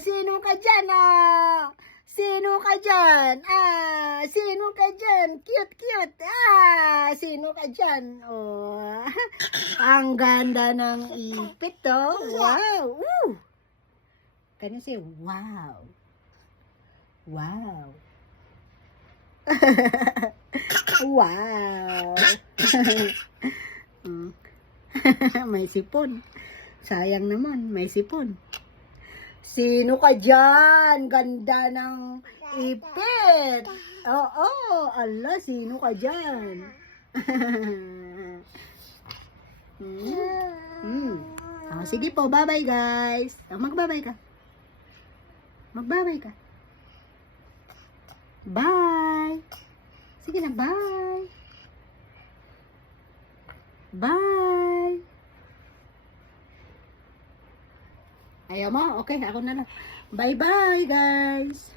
sino ka dyan? Sino ka dyan? Sino ka dyan? Cute, cute. Sino ka dyan? Oh, ang ganda ng ipit, oh. Wow. Woo. Can you say, wow? Wow. Wow. May sipon. Sayang naman, may sipon. Sino ka dyan? Ganda ng ipit. Oo, ala, sino ka dyan? Sige po, bye-bye guys. Magbabay ka. Magbabay ka. Bye. Sige na, bye. Bye. Ayaw mo? Okay, ako na lang. Bye-bye guys.